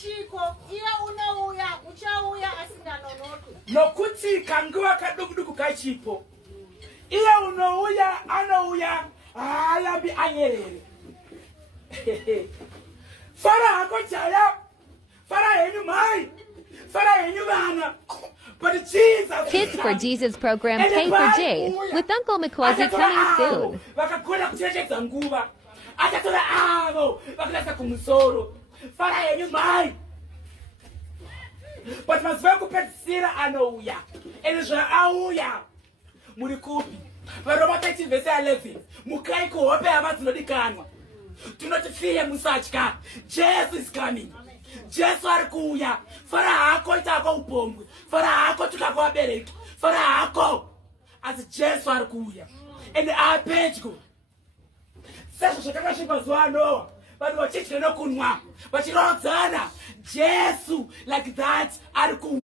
chiko iye unouya uchauya asinganonoki nokuti kanguva kadukuduku kachipo iye unouya anouya haayambi anyerere. Fara hako chaya, fara henyu mai, fara henyu vana. But Jesus, Kids for Jesus program K for J with Uncle McQuazzy coming soon. Vakakwenda kucherechedza nguva achatora avo vakulasa kumusoro fara henyu mai. But mazuva ekupedzisira anouya ende zvaauya muri kupi? Varoma 13 verse 11 mukai kuhope hama dzinodikanwa tunoti fiye musatya. Jesu is coming. Jesu ari kuuya. Fara hako itako upombwe, fara hako tukako wabereki, fara hako asi Jesu ari kuuya ende apedyo. Sezvo zvakasvipa zuva Noa vanhu vachidya nokunwa vachirodzana Jesu like that ari kuuya.